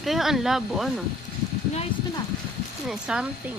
Kaya ang labo, ano? Nice ko na. Something.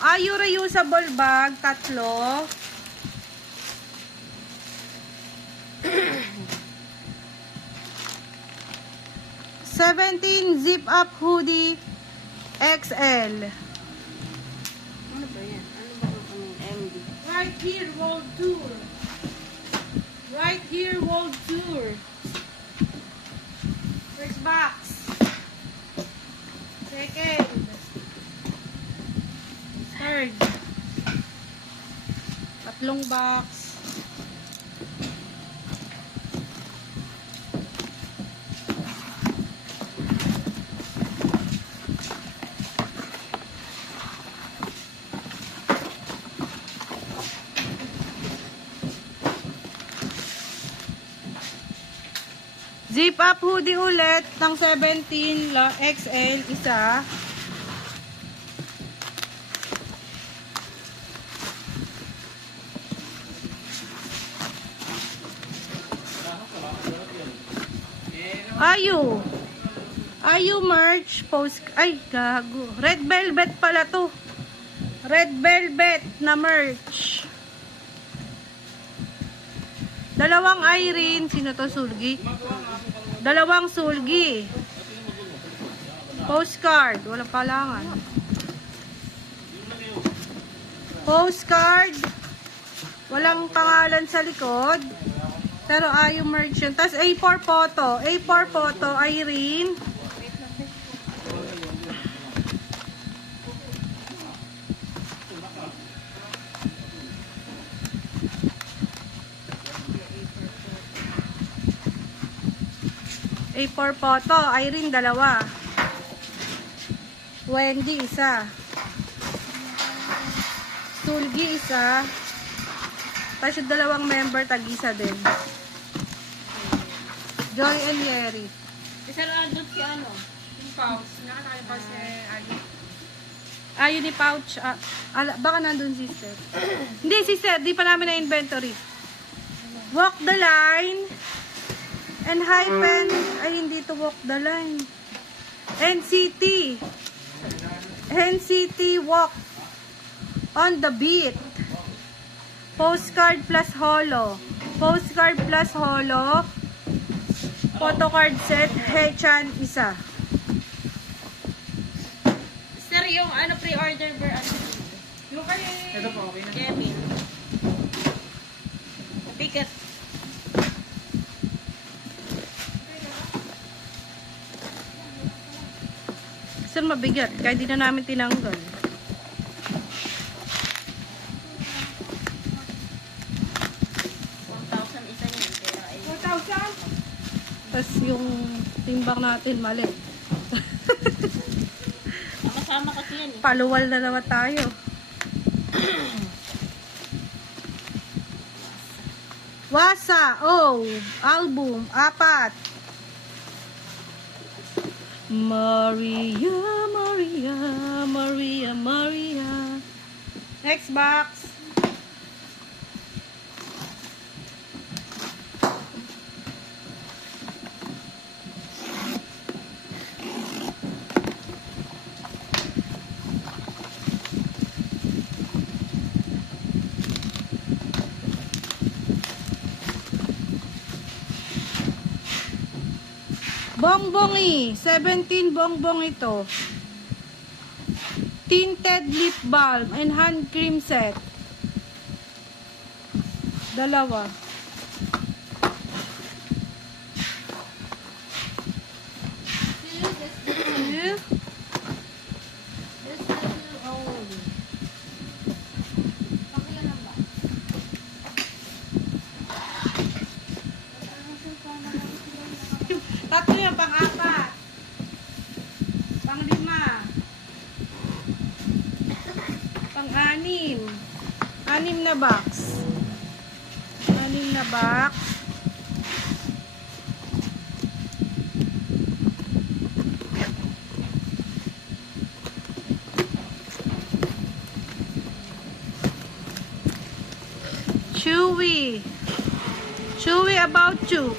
Ayu reusable bag, 3. $17 zip up hoodie XL. Ano ba yan? Ano ba ang MD? Right here, World Tour. Right here, World Tour. First box. Second. Third. 3 box. Zip up hoodie ulit ng 17 XL isa. Ayu merch post. Ay, gago. Red velvet pala to. Red velvet na merch. 2 Irene. Sino to? Sulgi? 2 Sulgi. Postcard. Walang palangan. Postcard. Walang pangalan sa likod. Pero Ayu merch yun. Tapos A4 photo. A4 photo, Irene. A4 photo, Irene 2. Wendy isa. Sulgi isa. Tapos yung 2 member, tag-isa din. Joy and Yeri. Isa lang doon si ano? Yung pouch. Nakatali pa si Ayu. Ayu ni pouch. Baka nandun sister. Hindi sister, di pa namin na inventory. Walk the line. And hyphen. Ay, hindi to walk the line. NCT. NCT Walk on the Beat. Postcard plus holo. Postcard plus holo. Photocard set. Hechan isa. Sir, yung ano pre-order ber ano? Yung kay... Ito po, okay na. Kevin. Bigat. Sir, mabigat. Kaya di na namin tinanggal. 1,000 isa niyan. Kaya ay 4,000? Tapos yung timbang natin mali. kasama kasi yan eh. Paluwal na naman tayo. Wasa, album, 4. Maria, Maria, Maria, Maria. Next box. Bongbongi, 17 bongbong ito. Tinted lip balm and hand cream set. Dalawa. Two. Tatlo yung pang-4. Pang-5. Pang-6. 6 na box. 6 na box. Chewy. Chewy about you.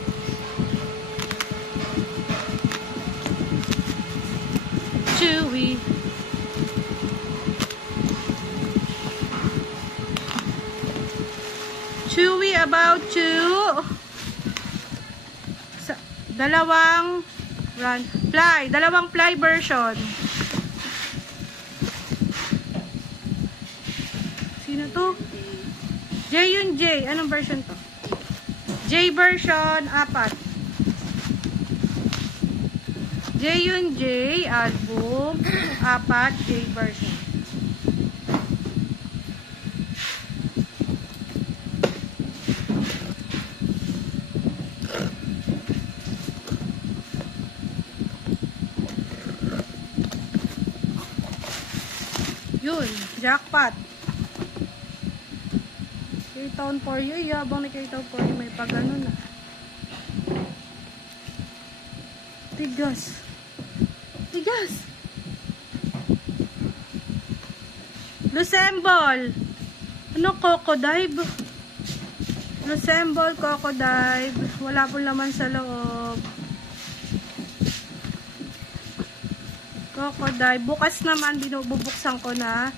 Chewy. Chewy about you. Dalawang fly version. Sino to? J yun J. Anong version to? J version 4. J yun J, album, 4, J version. Yun, jackpot. K-Town for you, yabang ni K-Town for you, may pag-ano na. Tigas. Tigas. Lucembol. Ano, Coco Dive? Lucembol, Coco Dive. Wala po laman sa loob. Coco Dive. Bukas naman, binubuksan ko na.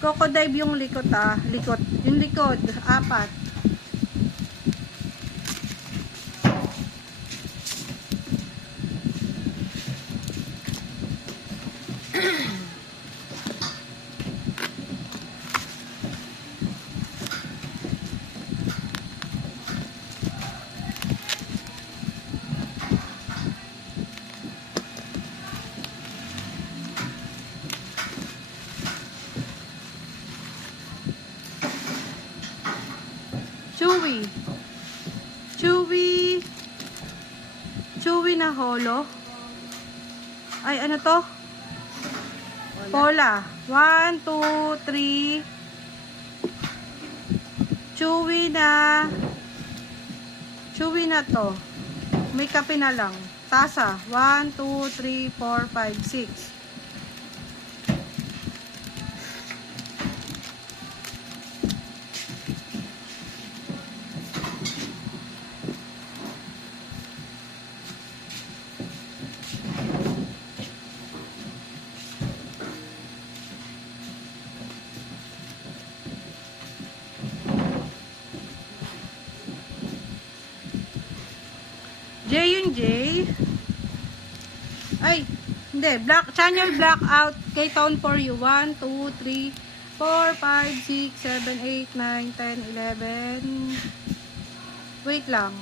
Coco Dive yung likod Likod. Yung likod, 4. Chewy. Chewy. Chewy na holo. Ay, ano to? Pola. 1, 2, 3. Chewy na. Chewy na to. May kape na lang. Tasa. 1, 2, 3, 4, 5, 6. Ay, hindi. Black, channel blackout. K-Town for you. 1, 2, 3, 4, 5, 6, 7, 8, 9, 10, 11. Wait lang.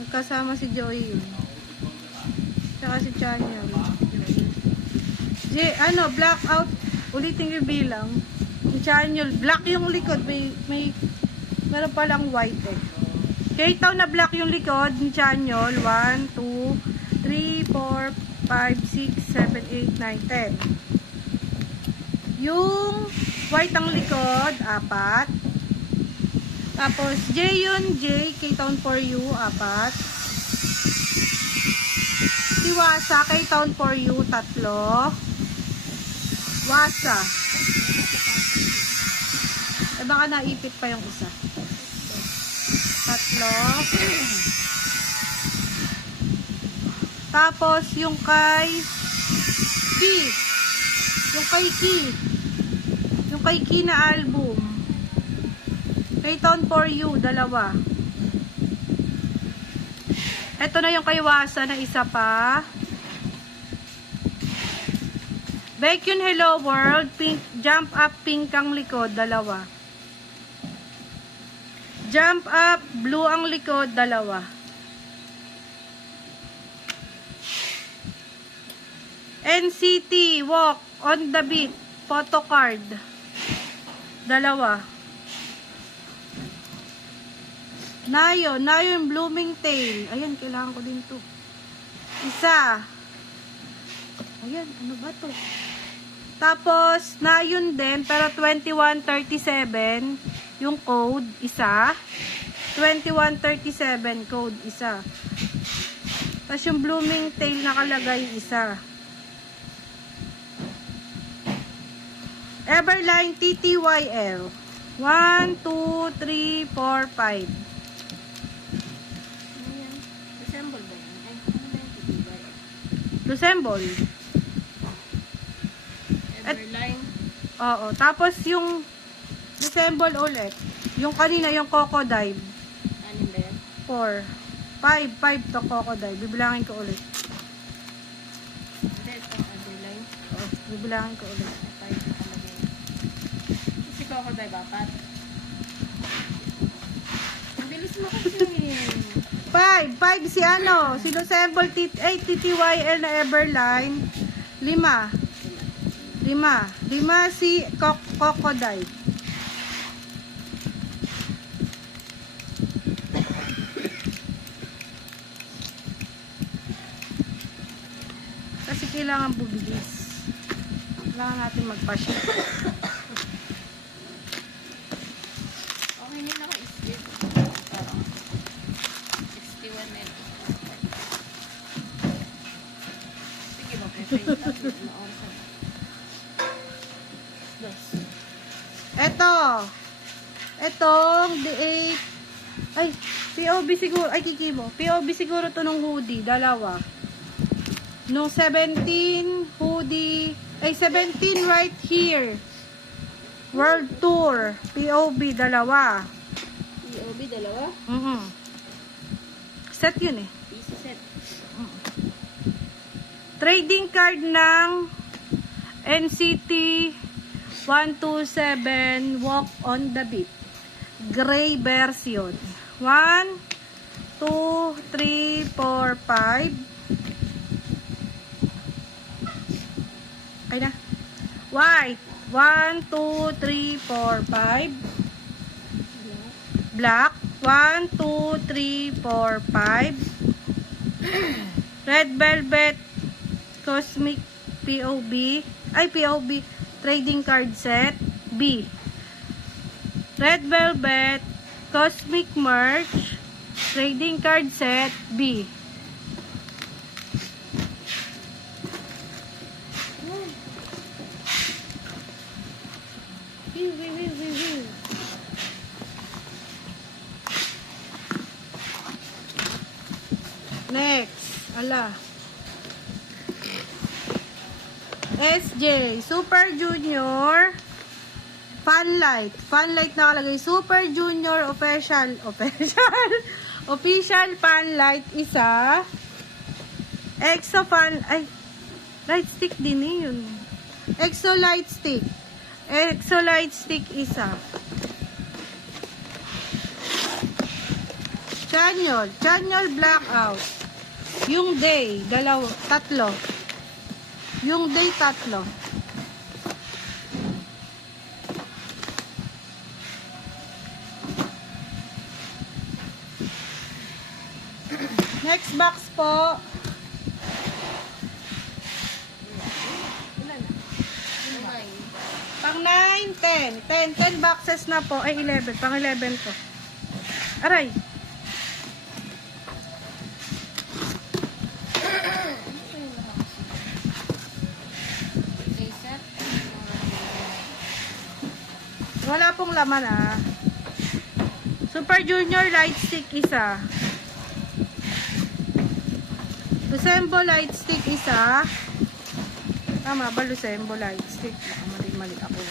Magkasama si Joey yun. Tsaka si Channel. Blackout. Ulitin yung bilang. Si Channel. Black yung likod. Meron palang white eh. K-Town na black yung likod. Ni Channel. 1, 2, 3, 4, 5, 6, 7, 8, 9, 10. Yung white ang likod, 4. Tapos, J yun, J, K-Town for you, 4. Si Wasa, K-Town for you, 3. Wasa. Eh, baka naipit pa yung isa. 3. Tapos, yung kay Key. Yung kay Key. Yung kay Key na album. K-Town for you, 2. Ito na yung kay Wasa na isa pa. Baekhyun Hello World, pink, Jump Up pink ang likod, 2. Jump Up blue ang likod, 2. NCT Walk on the Beat photo card, 2. Nayo yung blooming tail. Ayan, kailangan ko din to. Isa. Ayan, ano ba to? Tapos, Nayon din, pero 2137 yung code, isa. 2137 code, isa. Tapos yung blooming tail nakalagay, isa. Everline TTYL. 1, 2, 3, 4, 5. Assemble ba yan? Ay, ano ba yung titibay? Resemble. Everline. Oo. Tapos yung resemble ulit. Yung kanina, yung Coco Dive. Anin ba yan? 4. 5 to Coco Dive. Bibilangin ko ulit. Hindi, itong Everline. Oo. Bibilangin ko ulit. Ay, 5 na talaga yun. Si Coco Day, 4. Ang bilis mo kasi. 5 si ano, si Resemble TTYL na Everline. 5 si Coco Dive. Kasi kailangan bubilis. Kailangan natin magpa-ship. Okay, hindi na ako isip. Parang 61 minutes. Sige ba, Pepe? Ano oras na? Etong D8. Ay, POV siguro. Ay, kiki mo. POV siguro to ng hoodie. 2. No, 17 hoodie. Ay, 17 right here. World Tour. POV, 2. POB, 2? Set yun eh. PC set. Trading card ng NCT 127 Walk on the Beat. Gray version. 1, 2, 3, 4, 5. Ay na. White. 1, 2, 3, 4, 5. Black. 1, 2, 3, 4, 5. Red Velvet Cosmic POB. Ay, POB. Trading card set. B. Red Velvet Cosmic Merch Trading card set. B. Next. Ala. SJ. Super Junior. Funlight. Funlight nakalagay. Super Junior Official. Official Funlight. Isa. Exo fan, ay, light stick din eh yun. Exo light stick. Exo light stick isa. Channel blackout. Yung day, tatlo. Yung day, tatlo. Next box po. Pang 9, 10. 10 boxes na po. Ay, 11. Pang 11 to. Aray. Wala pong laman ah. Super Junior light stick isa. Lucembo light stick isa. Tama ba Lucembo light stick? Baka mali ako.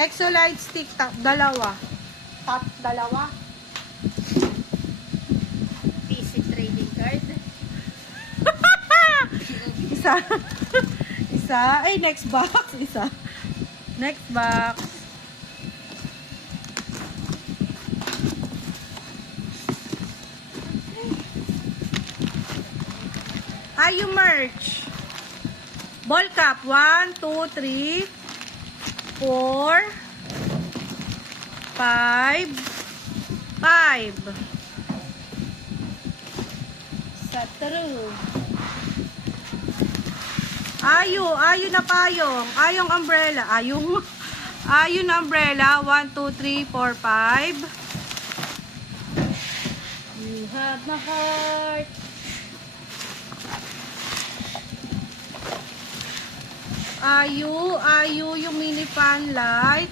Exo light stick dalawa. Dalawa. PC trading card. Isa. Isa. Ay, next box. Isa. Next box. Ayu merch. Ball cap. 1, 2, 3, 4, 5. 5. Sa true. Ayu na payong. Ayong umbrella. Ayong umbrella. 1, 2, 3, 4, 5. You have my heart. Ayu yung mini fan light.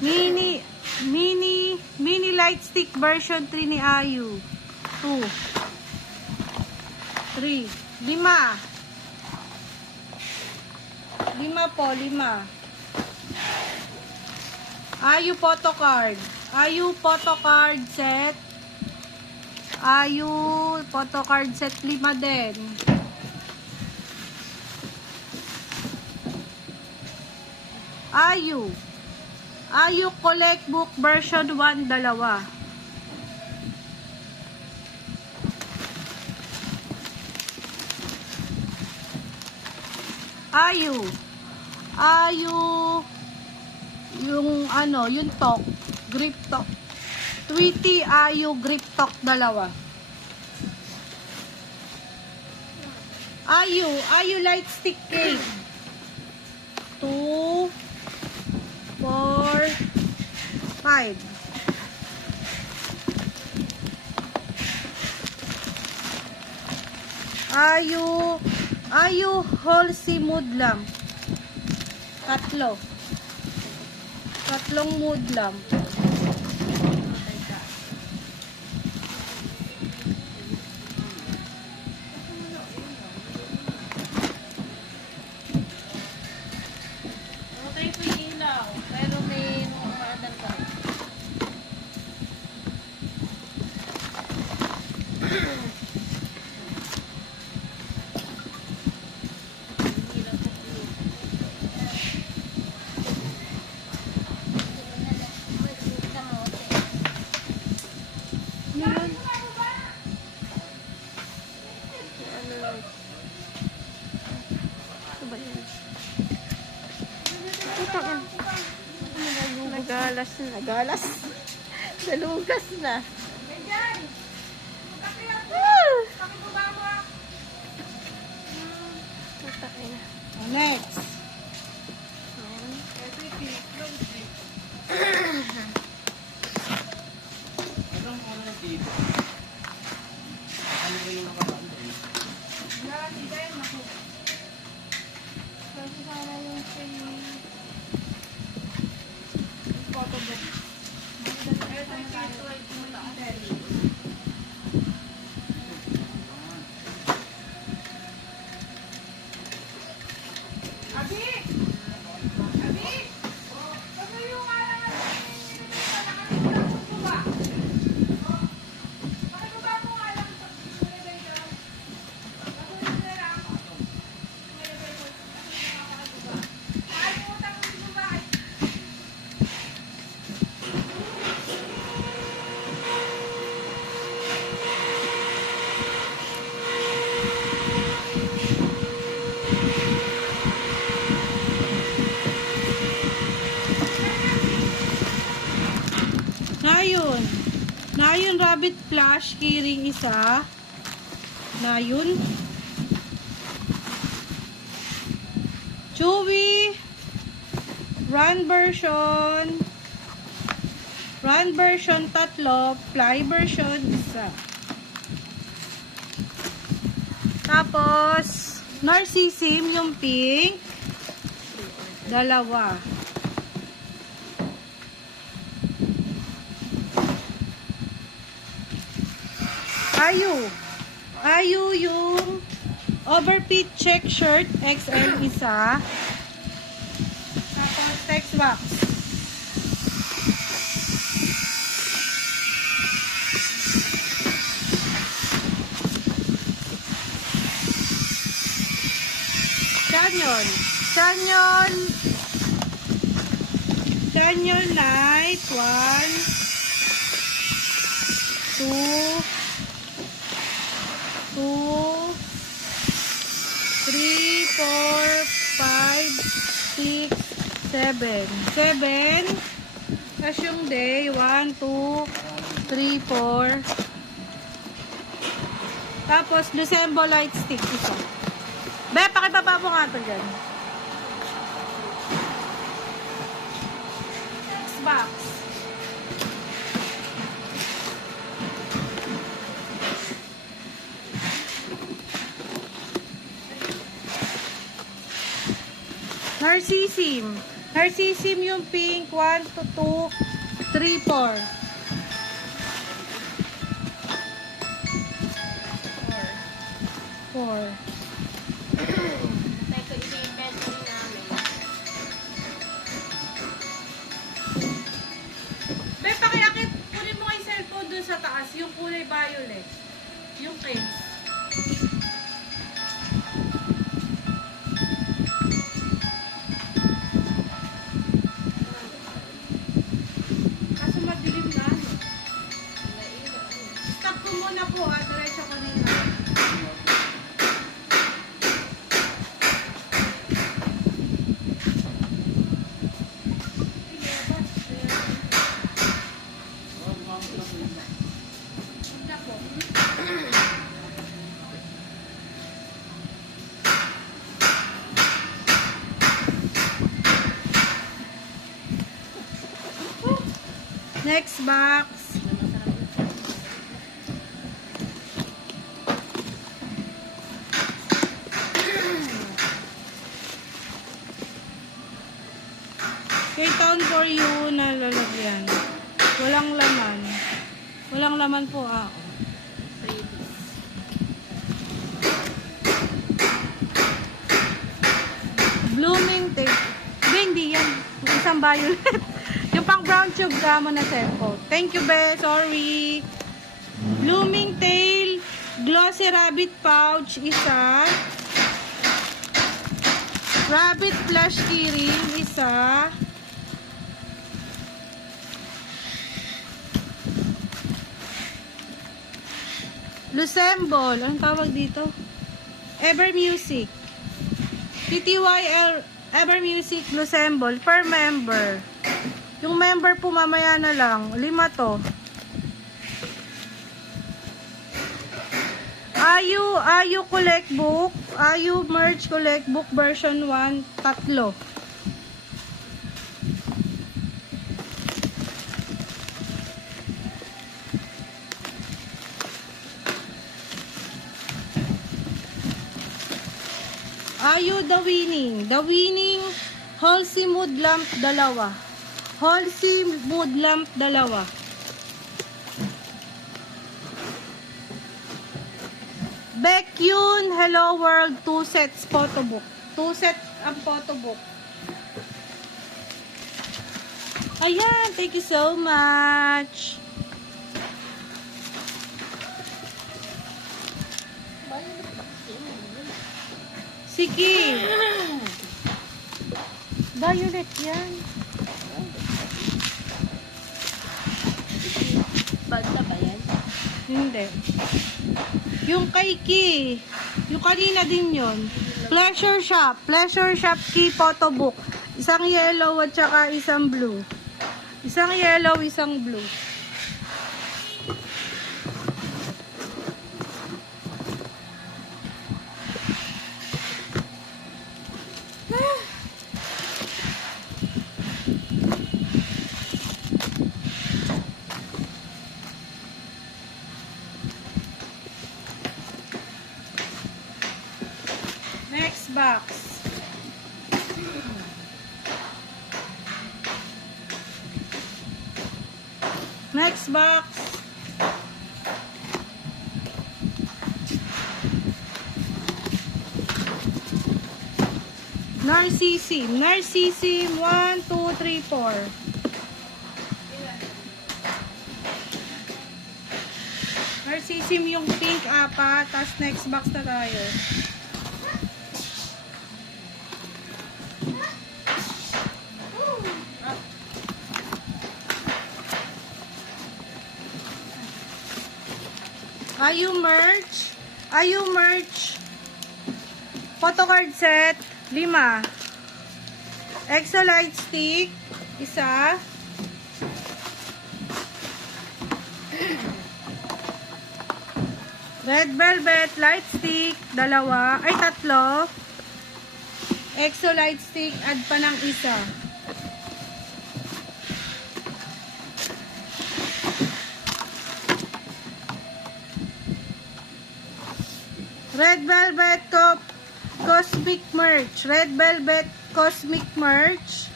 Mini light stick version 3 ni Ayu. 2, 3, 5. 5 po, 5. Ayu photocard. Ayu photocard set. Ayu photocard set 5 din. Ayu collect book version 1 dalawa. Ayu yung yung talk, grip talk. Tweety Ayu grip talk dalawa. Ayu light stick cake. 2, 4, 5. Ayu Halsey mood lamp. 3. 3 mood lamp. Okay po yung ilaw. Pero may umaandar pa. Nagalas. Nalugas na. Next. Lion Rabbit Plush keyring isa. Na yun. Chewy Run version. Run version tatlo. Fly version isa. Tapos, Narcissism yung pink. Dalawa. Ayu yung overfit check shirt XL isa. Tapos text box. Canyon Night 1 2 3 4 5 6 7 tapos yung day 1 2 3 4 tapos Lucembo light stick isa. Be, pakibaba mo nga ito dyan. Box. Narcissism yung pink 1 to 2 3 4 Ito yung inventory namin. Be, pakiakit, kunin mo yung cellphone dun sa taas, yung kulay violet. Yung case. Kaso madilim na. Stop ko muna po, diretso ko nila. Next box. K-Town for you na lalagyan. Walang laman. Walang laman po ah. Blooming tape. Hindi yan. Isang violet. Yung pang brown tube ka mo na sample. Thank you, be. Sorry. Blooming tail. Glossy rabbit pouch. Isa. Rabbit plush keyring. Isa. Lucemble. Anong tawag dito? Ever Music. TTYL Ever Music Lucemble per member. Yung member po mamaya na lang. 5 to. Ayu Collect Book. Ayu Merge Collect Book version 1. 3. Ayu The Winning. The Winning Halsey Mood Lamp 2. Halsey Mood Lamp 2. Baekhyun Hello World 2 sets photo book. 2 set ang photo book. Ayan, thank you so much. Sige. Violet yan. Banda ba yan? Hindi. Yung kay Ki. Yung kanina din yun. Pleasure Shop. Pleasure Shop Ki photo book. Isang yellow at saka isang blue. Isang yellow, isang blue. Next box. Narcissism. Narcissism 1, 2, 3, 4. Narcissism yung pink 4. Tapos next box na tayo. Ayu merch. Ayu merch. Photocard set. 5. Exolite stick. 1. Red velvet light stick. 2. Ay, 3. Exolite stick. Add pa ng 1. Red Velvet Cosmic Merch. Red Velvet Cosmic Merch.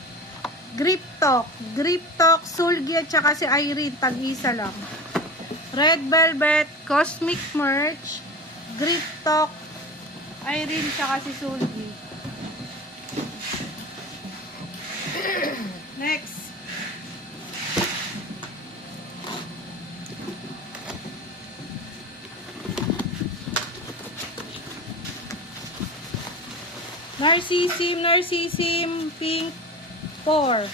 Grip Talk. Grip Talk, Sulgi at saka si Irene. Tag-isa lang. Red Velvet Cosmic Merch. Grip Talk, Irene at saka si Sulgi. Next. Narcissism, Narcissism, pink 4.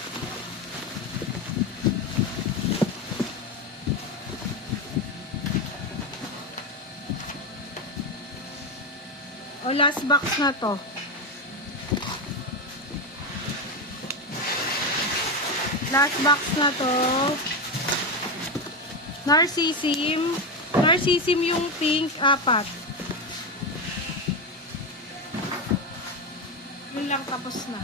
O, last box na to. Last box na to. Narcissism. Narcissism yung pink 4. Yun lang, tapos na.